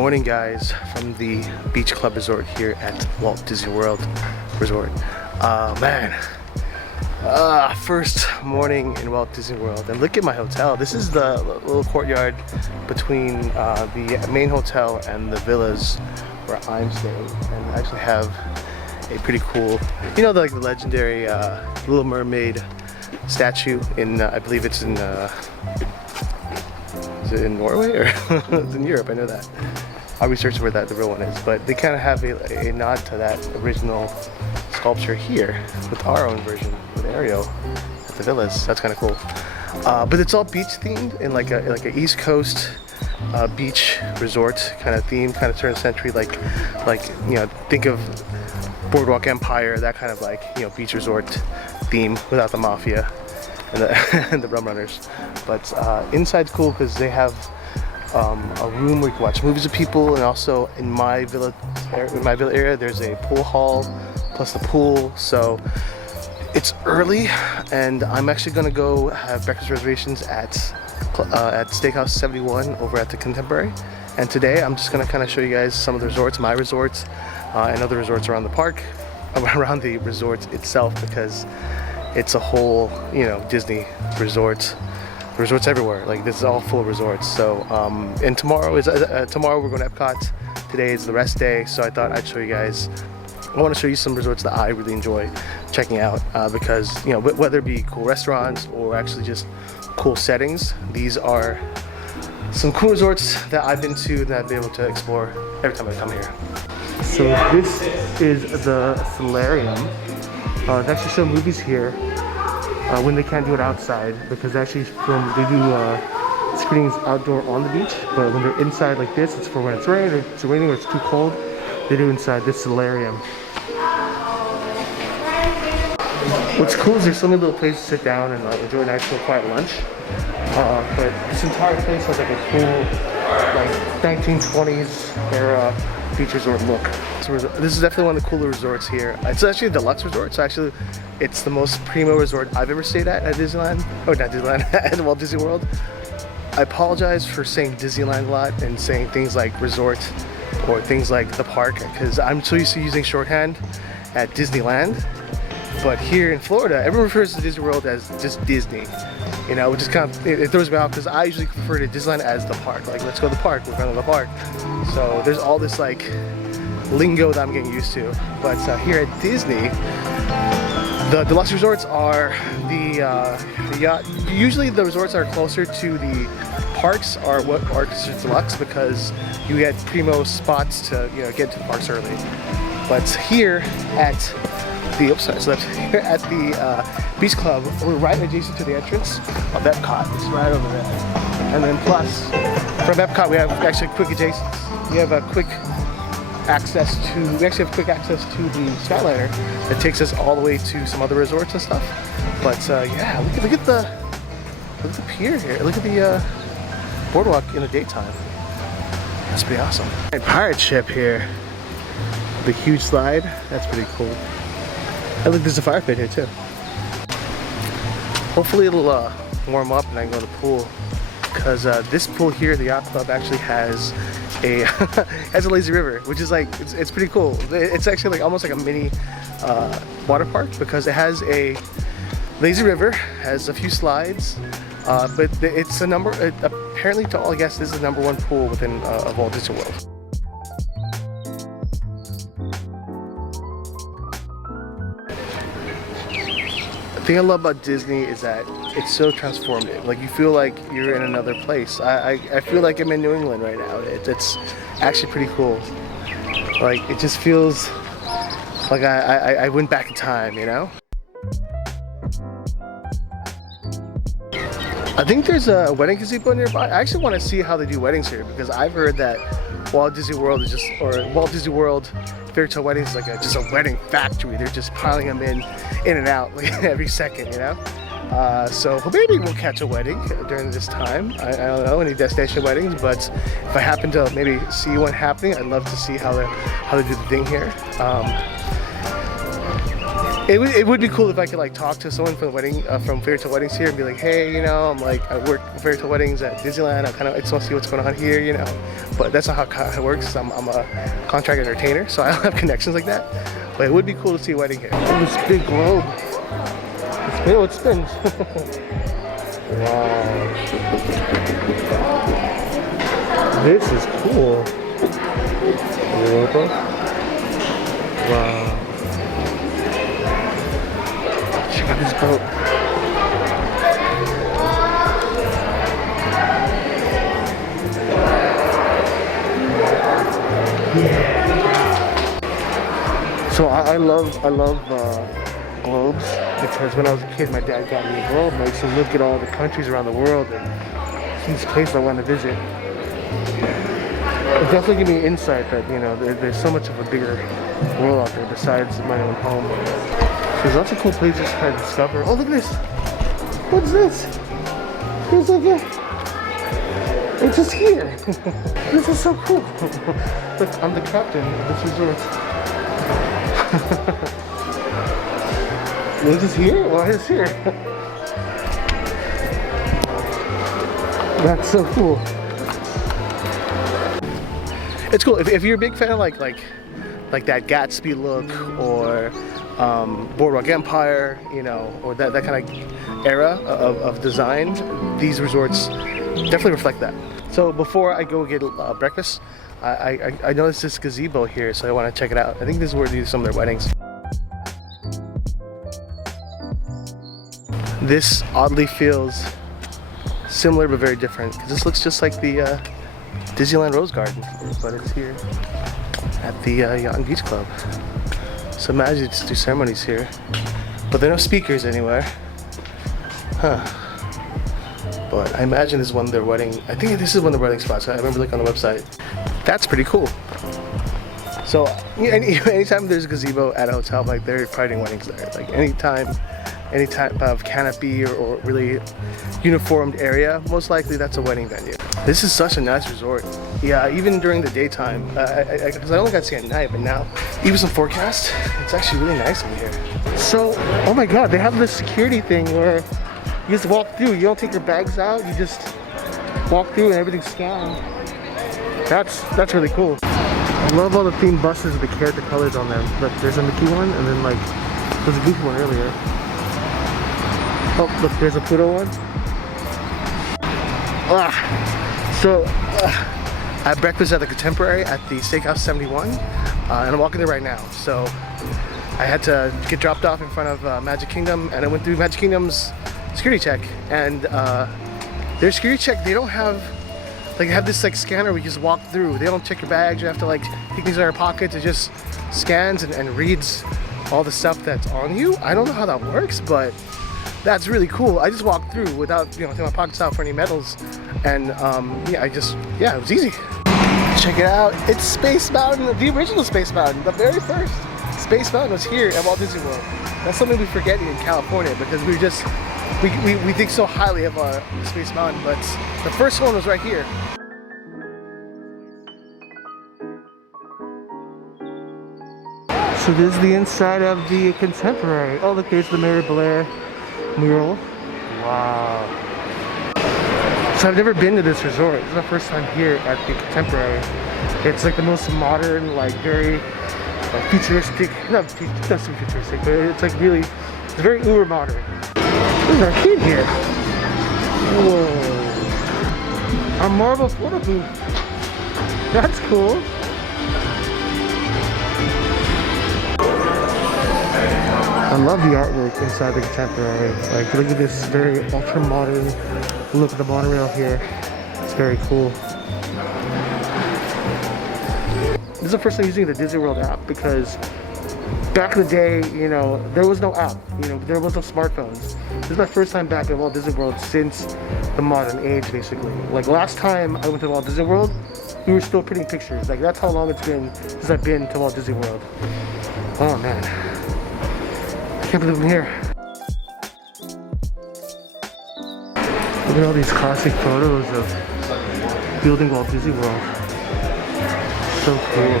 morning, guys, from the Beach Club Resort here at Walt Disney World Resort. First morning in Walt Disney World, and look at my hotel. This is the little courtyard between the main hotel and the villas where I'm staying, and I actually have a pretty cool, you know, the legendary Little Mermaid statue in I believe it's in is it in Norway or it's in Europe? I know that. I'll research where the real one is, but they kind of have a nod to that original sculpture here with our own version with Ariel at the villas. That's kind of cool. But it's all beach themed in like a East Coast beach resort kind of theme, kind of turn of century, like you know, think of Boardwalk Empire, that kind of like, you know, beach resort theme without the mafia and the, and the rum runners. But inside's cool because they have a room where you can watch movies with people, and also in my villa area there's a pool hall plus the pool. So it's early, and I'm actually gonna go have breakfast reservations at Steakhouse 71 over at the Contemporary. And today I'm just gonna kind of show you guys some of the resorts, my resorts, and other resorts around the park, around the resort itself, because it's a whole, you know, Disney resort. Resorts everywhere. Like, this is all full resorts. So and tomorrow we're going to Epcot. Today is the rest day, so I thought I'd show you guys. I want to show you some resorts that I really enjoy checking out because, you know, whether it be cool restaurants or actually just cool settings, these are some cool resorts that I've been to that I've been able to explore every time I come here. So this is the Solarium. They actually show movies here when they can't do it outside, because they actually they do screenings outdoor on the beach, but when they're inside like this, it's for when it's raining or it's too cold. They do inside this Solarium. What's cool is there's so many little places to sit down and enjoy a nice little quiet lunch. But this entire place has like a cool, like 1920s era beach resort look. So this is definitely one of the cooler resorts here. It's actually a deluxe resort, so actually it's the most primo resort I've ever stayed at Disneyland. Oh, not Disneyland, at Walt Disney World. I apologize for saying Disneyland a lot and saying things like resort or things like the park, because I'm so used to using shorthand at Disneyland. But here in Florida, everyone refers to Disney World as just Disney. You know, which is kind of, it throws me off because I usually refer to Disneyland as the park. Like, let's go to the park, we're going to the park. So there's all this like lingo that I'm getting used to. But here at Disney, the deluxe resorts are usually the resorts are closer to the parks are what are considered deluxe, because you get primo spots to, you know, get to the parks early. But here at the here at the Beach Club, we're right adjacent to the entrance of Epcot. It's right over there. And then plus, from Epcot, we have actually quick adjacent. We have a quick access to. We actually have quick access to the Skyliner that takes us all the way to some other resorts and stuff. But yeah, look at the pier here. Look at the boardwalk in the daytime. That's pretty awesome. A pirate ship here. The huge slide. That's pretty cool. And look, there's a fire pit here too. Hopefully it'll warm up and I can go to the pool, because this pool here, the yacht club, actually has a has a lazy river, which is like it's pretty cool. It's actually like almost like a mini water park, because it has a lazy river, has a few slides, but it's apparently, to all guests, this is the #1 pool within of Walt Disney World. The thing I love about Disney is that it's so transformative. Like, you feel like you're in another place. I feel like I'm in New England right now. It's actually pretty cool. Like, it just feels like I went back in time, you know? I think there's a wedding gazebo nearby. I actually want to see how they do weddings here, because I've heard that Walt Disney World is Walt Disney World Fairy Tale Weddings is like just a wedding factory. They're just piling them in and out like every second, you know? So maybe we'll catch a wedding during this time. I don't know any destination weddings, but if I happen to maybe see one happening, I'd love to see how they do the thing here. It would be cool if I could like talk to someone from the wedding, from Fairy Tale Weddings here, and be like, hey, you know, I'm like, I work Fairy Tale Weddings at Disneyland. I just want to see what's going on here, you know. But that's not how it works. I'm a contract entertainer, so I don't have connections like that. But it would be cool to see a wedding here. Oh, this big globe. It spins. Wow. This is cool. Europa. Wow. Check out this boat. So I love globes, because when I was a kid, my dad got me a globe, and I used to look at all the countries around the world and see these places I want to visit. It definitely gave me an insight that, you know, there's so much of a bigger world out there besides my own home. There's lots of cool places to discover. Oh, look at this! What's this? It's like it's just here. This is so cool. Look, I'm the captain of this resort. Is this here? Well, it's here. That's so cool. It's cool if you're a big fan of like that Gatsby look, or Boardwalk Empire, you know, or that kind of era of design. These resorts definitely reflect that. So before I go get breakfast, I noticed this gazebo here, so I want to check it out. I think this is where they do some of their weddings. This oddly feels similar but very different, because this looks just like the Disneyland Rose Garden, but it's here at the Yacht and Beach Club. So imagine just do ceremonies here, but there are no speakers anywhere. Huh. But I imagine this is one of their wedding, I think this is one of the wedding spots. I remember looking on the website. That's pretty cool. So anytime there's a gazebo at a hotel, like they're probably doing weddings there. Like any type of canopy or really uniformed area, most likely that's a wedding venue. This is such a nice resort. Yeah, even during the daytime, because I only got to see it at night, but now, even some forecast, it's actually really nice in here. So, oh my God, they have this security thing where you just walk through. You don't take your bags out, you just walk through and everything's scanned. That's really cool. I love all the themed buses with the character colors on them. Look, there's a Mickey one, and then like, there's a Goofy one earlier. Oh, look, there's a Pluto one. So, I had breakfast at the Contemporary at the Steakhouse 71, and I'm walking there right now. So, I had to get dropped off in front of Magic Kingdom, and I went through Magic Kingdom's security check. And their security check, they don't have, like, they have this like scanner we just walk through. They don't check your bags. You have to like take things out of your pockets. It just scans and reads all the stuff that's on you. I don't know how that works, but that's really cool. I just walked through without, you know, taking my pockets out for any medals, and yeah, it was easy. Check it out. It's Space Mountain, the original Space Mountain, the very first Space Mountain was here at Walt Disney World. That's something we forget in California, because we think so highly of our Space Mountain, but the first one was right here. So this is the inside of the Contemporary. Oh, look, there's the Mary Blair mural. Wow. So I've never been to this resort. This is my first time here at the Contemporary. It's like the most modern, like very futuristic, not so futuristic, but it's like really, it's very uber modern. There's our kid here. Whoa. A marble photo booth. That's cool. I love the artwork inside the Contemporary. Like, look at this very ultra-modern look at the monorail here. It's very cool. This is the first time using the Disney World app, because back in the day, you know, there was no app. You know, there was no smartphones. This is my first time back at Walt Disney World since the modern age, basically. Like, last time I went to Walt Disney World, we were still printing pictures. Like, that's how long it's been since I've been to Walt Disney World. Oh, man. I can't believe I'm here. Look at all these classic photos of building Walt Disney World. So cool.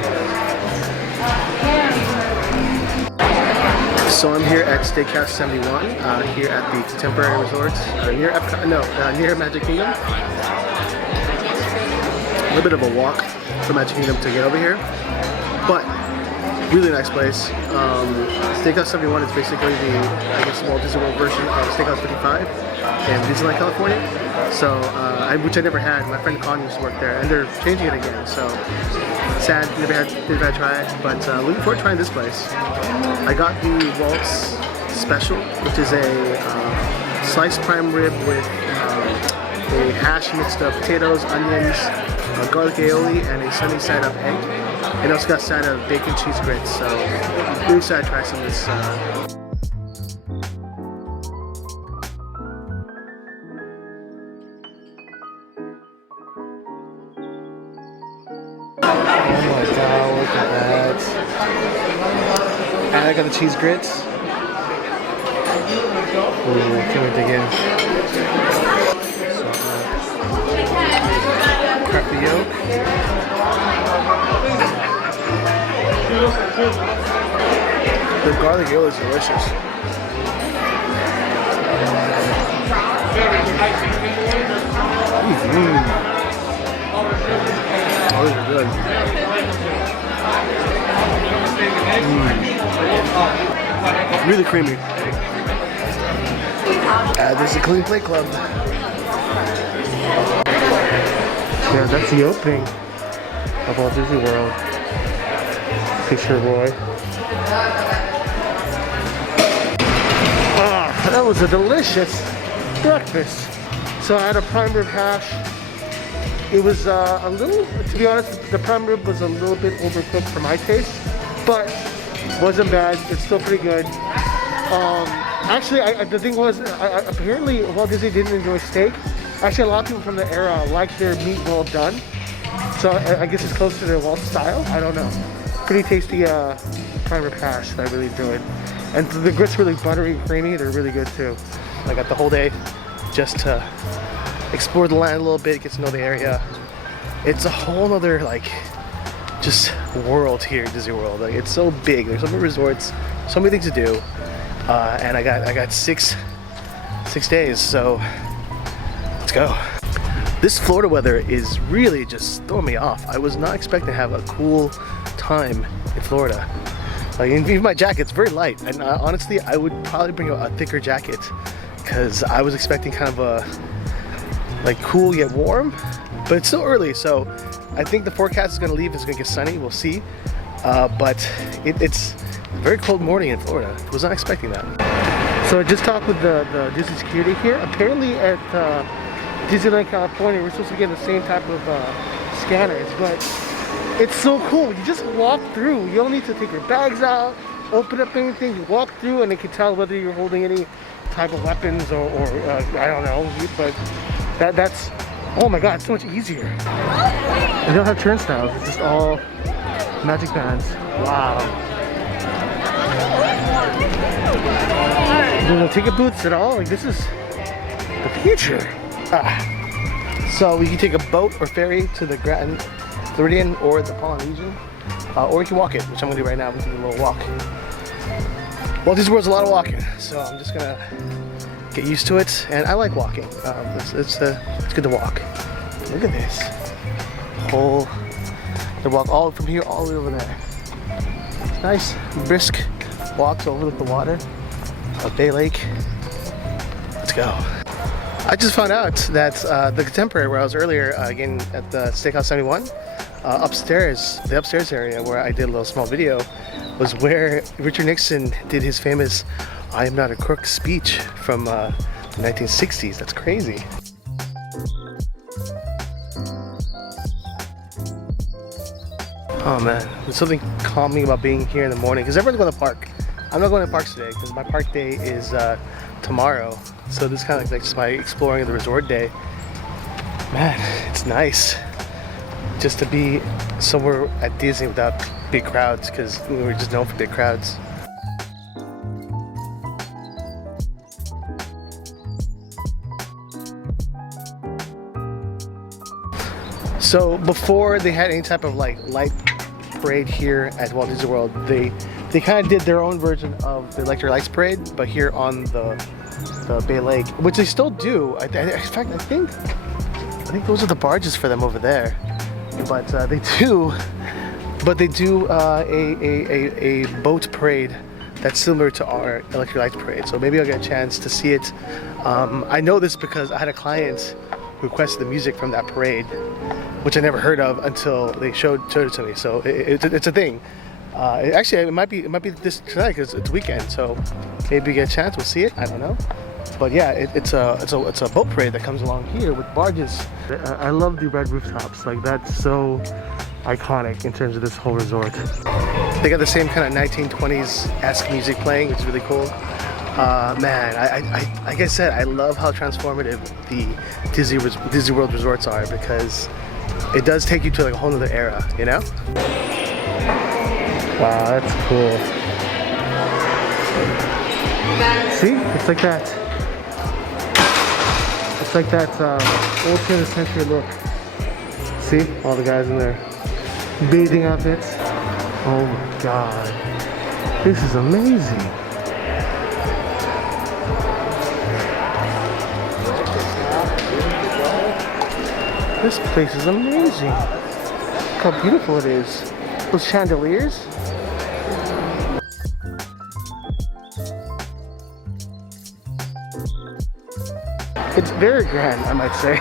So I'm here at Steakhouse 71, here at the Contemporary Resorts, near Epcot, near Magic Kingdom. A little bit of a walk from Magic Kingdom to get over here, but really nice place. Steakhouse 71 is basically the, I guess, Walt Disney World version of Steakhouse 55 in Disneyland, California. So, which I never had. My friend Con used to work there, and they're changing it again. So, sad, never had to try it, but looking forward to trying this place. I got the Walt's Special, which is a sliced prime rib with a hash mixed of potatoes, onions, garlic aioli, and a sunny side up egg. And also got a side of bacon cheese grits. So, really excited to try some of this. And I got the cheese grits. Ooh, can we dig in? Crack the yolk. The garlic aioli is delicious. Oh, these are good. Really creamy. There's the Clean Plate Club. Yeah, that's the opening of Walt Disney World. Picture Roy. Ah, that was a delicious breakfast. So I had a prime rib hash. It was a little, to be honest, the prime rib was a little bit overcooked for my taste, but wasn't bad. It's still pretty good. Actually, the thing was, apparently Walt Disney didn't enjoy steak. Actually, a lot of people from the era like their meat well done. So I guess it's close to their Walt style. I don't know. Pretty tasty prime rib hash that I really enjoyed. And the grits really buttery and creamy. They're really good too. I got the whole day just to explore the land a little bit, get to know the area. It's a whole nother just world here at Disney World. Like, it's so big. There's so many resorts, so many things to do, and I got six days. So let's go. This Florida weather is really just throwing me off. I was not expecting to have a cool time in Florida. Like, even my jacket's very light, and honestly, I would probably bring a thicker jacket because I was expecting kind of a cool yet warm, but it's still early, so I think the forecast is going to leave. It's going to get sunny. We'll see. But it's a very cold morning in Florida. I was not expecting that. So I just talked with the Disney security here. Apparently at Disneyland, California, we're supposed to get the same type of scanners, but it's so cool. You just walk through. You don't need to take your bags out, open up anything. You walk through and it can tell whether you're holding any type of weapons or I don't know, but that's, oh my god, it's so much easier. They don't have turnstiles, it's just all magic bands. Wow. No ticket booths at all. Like, this is the future. So we can take a boat or ferry to the Grand Floridian or the Polynesian, or we can walk it, which I'm gonna do right now. We can do a little walk. Walt Disney World's a lot of walking, so I'm just gonna get used to it, and I like walking. It's good to walk. Look at this whole, the walk all from here all the way over there. It's nice, brisk walk to overlook the water of Bay Lake. Let's go. I just found out that the Contemporary, where I was earlier, again at the Steakhouse 71, upstairs, the upstairs area where I did a little small video, was where Richard Nixon did his famous "I am not a crook" speech from the 1960s. That's crazy. Oh man, there's something calming about being here in the morning, because everyone's going to the park. I'm not going to the parks today because my park day is tomorrow. So this is kind of like just my exploring of the resort day. Man, it's nice just to be somewhere at Disney without big crowds, because we're just known for big crowds. So before they had any type of like light parade here at Walt Disney World. They kind of did their own version of the Electric Lights Parade, but here on the Bay Lake, which they still do. In fact, I think those are the barges for them over there. But they do a boat parade that's similar to our Electric Lights Parade. So maybe I'll get a chance to see it. I know this because I had a client requested the music from that parade, which I never heard of until they showed it to me. So it's a thing. Actually, it might be this tonight because it's weekend. So maybe we get a chance. We'll see it. I don't know. But yeah, it's a boat parade that comes along here with barges. I love the red rooftops. Like, that's so iconic in terms of this whole resort. They got the same kind of 1920s-esque music playing, which is really cool. Man, like I said, I love how transformative the Disney World resorts are, because it does take you to like a whole other era, you know? Wow, that's cool. See? It's like that. It's like that old turn of the century look. See? All the guys in their bathing outfits. Oh my god. This is amazing. This place is amazing. Look how beautiful it is. Those chandeliers. It's very grand, I might say.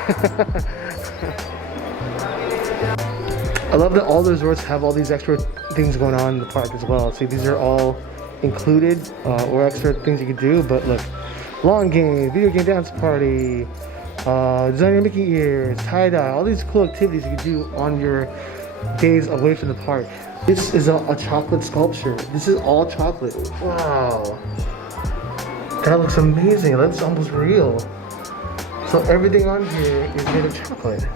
I love that all the resorts have all these extra things going on in the park as well. See, these are all included or extra things you can do. But look, lawn game, video game dance party, design your Mickey ears, tie-dye, all these cool activities you can do on your days away from the park. This is a chocolate sculpture. This is all chocolate. Wow. That looks amazing. That's almost real. So everything on here is made of chocolate.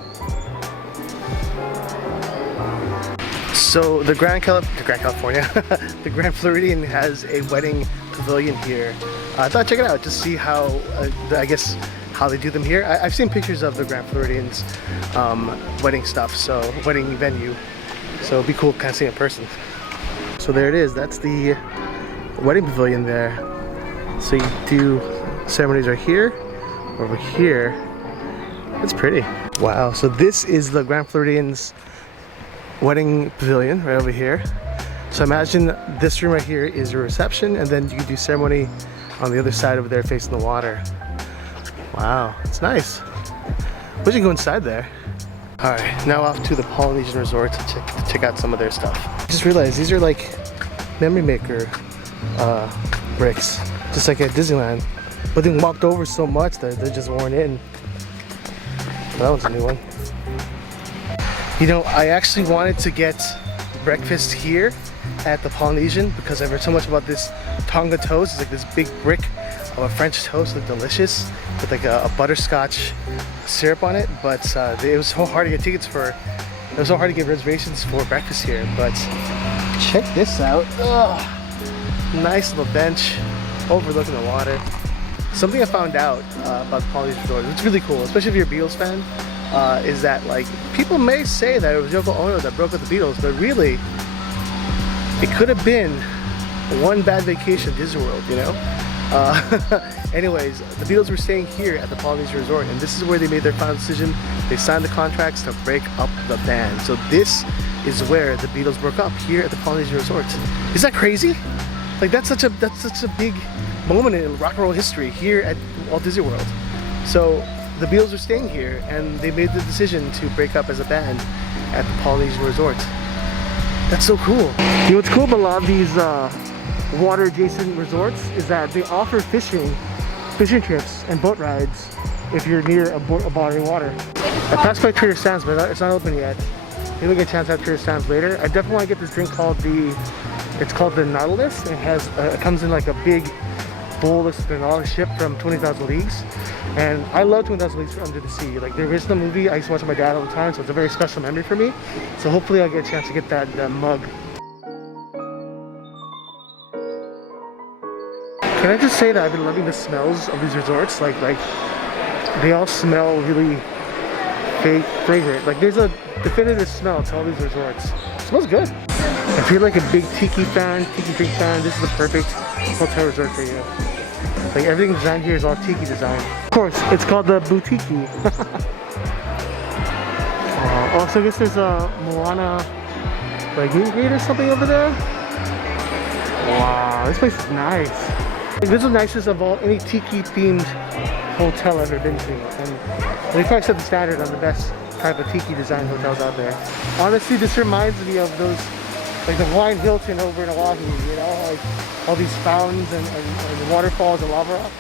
So the Grand California, the Grand Floridian has a wedding pavilion here. I thought I'd check it out, just see how, I guess, how they do them here. I've seen pictures of the Grand Floridian's wedding stuff, so wedding venue. So it'd be cool kind of seeing it in person. So there it is. That's the wedding pavilion there. So you do ceremonies right here, over here. It's pretty. Wow. So this is the Grand Floridian's wedding pavilion right over here. So imagine this room right here is your reception, and then you can do ceremony on the other side over there facing the water. Wow, it's nice. We should go inside there. All right, now off to the Polynesian Resorts to check out some of their stuff. I just realized these are like memory maker bricks, just like at Disneyland, but they walked over so much that they're just worn in. That one's a new one. You know, I actually wanted to get breakfast here at the Polynesian because I've heard so much about this Tonga toast. It's like this big brick of a French toast, like delicious, with like a butterscotch syrup on it. But it was so hard to get tickets for. It was so hard to get reservations for breakfast here. But check this out. Ugh. Nice little bench overlooking the water. Something I found out about the Polynesian Resorts, which is really cool, especially if you're a Beatles fan, is that like people may say that it was Yoko Ono that broke up the Beatles, but really it could have been one bad vacation at Disney World, you know? Anyways, the Beatles were staying here at the Polynesian Resort, and this is where they made their final decision. They signed the contracts to break up the band. So this is where the Beatles broke up, here at the Polynesian Resort. Is that crazy? Like that's such a big moment in rock and roll history here at Walt Disney World. So the Beatles are staying here, and they made the decision to break up as a band at the Polynesian Resort. That's so cool. You know what's cool about a lot of these water adjacent resorts is that they offer fishing trips and boat rides if you're near a body of water. I passed by Trader Sam's, but it's not open yet. Maybe we'll get a chance to have Trader Sam's later. I definitely want to get this drink called it's called the Nautilus. It has it comes in like a big bowl that's been on a ship from 20,000 Leagues. And I love 20,000 Leagues Under the Sea. Like the original movie, I used to watch with my dad all the time, so it's a very special memory for me. So hopefully I'll get a chance to get that mug. Can I just say that I've been loving the smells of these resorts? Like they all smell really fragrant. Like there's a definitive smell to all these resorts. It smells good. If you're like a big tiki fan, tiki drink fan, this is the perfect hotel resort for you. Like everything designed here is all tiki design. Of course, it's called the boutique. Also, I guess there's a Moana like meet and greet or something over there. Wow, this place is nice. Like, this is the nicest of all any tiki themed hotel I've ever been to, and they probably set the standard on the best type of tiki design hotels out there. Honestly, this reminds me of those, like the Hawaiian Hilton over in Oahu, you know, like all these fountains and waterfalls and lava rock.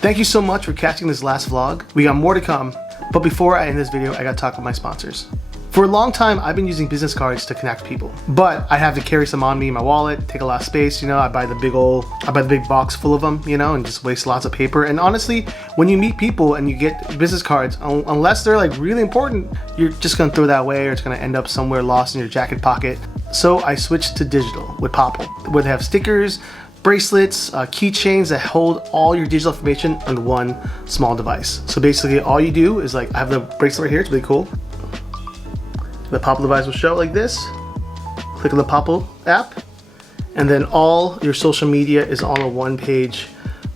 Thank you so much for catching this last vlog. We got more to come, but before I end this video, I gotta talk with my sponsors. For a long time, I've been using business cards to connect people, but I have to carry some on me in my wallet, take a lot of space, you know. I buy the big box full of them, you know, and just waste lots of paper. And honestly, when you meet people and you get business cards, unless they're like really important, you're just gonna throw that away, or it's gonna end up somewhere lost in your jacket pocket. So I switched to digital with Popple, where they have stickers, bracelets, keychains that hold all your digital information on one small device. So basically all you do is, like, I have the bracelet right here, it's really cool. The Popple device will show like this. Click on the Popple app, and then all your social media is all on one page.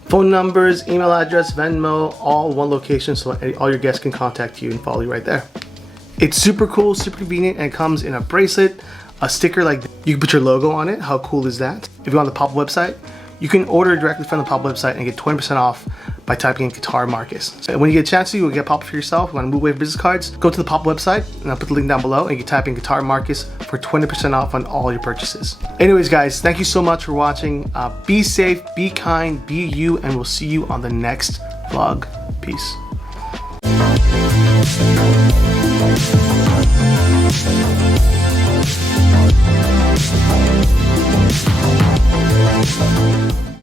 Phone numbers, email address, Venmo, all one location, so all your guests can contact you and follow you right there. It's super cool, super convenient, and it comes in a bracelet, a sticker, like you can put your logo on it. How cool is that? If you're on the Popple website, you can order directly from the Popple website and get 20% off by typing in Katar Marcus. So when you get a chance to, you will get Popple for yourself. You want to move away from business cards, go to the Popple website, and I'll put the link down below, and you can type in Katar Marcus for 20% off on all your purchases. Anyways, guys, thank you so much for watching. Be safe, be kind, be you, and we'll see you on the next vlog. Peace.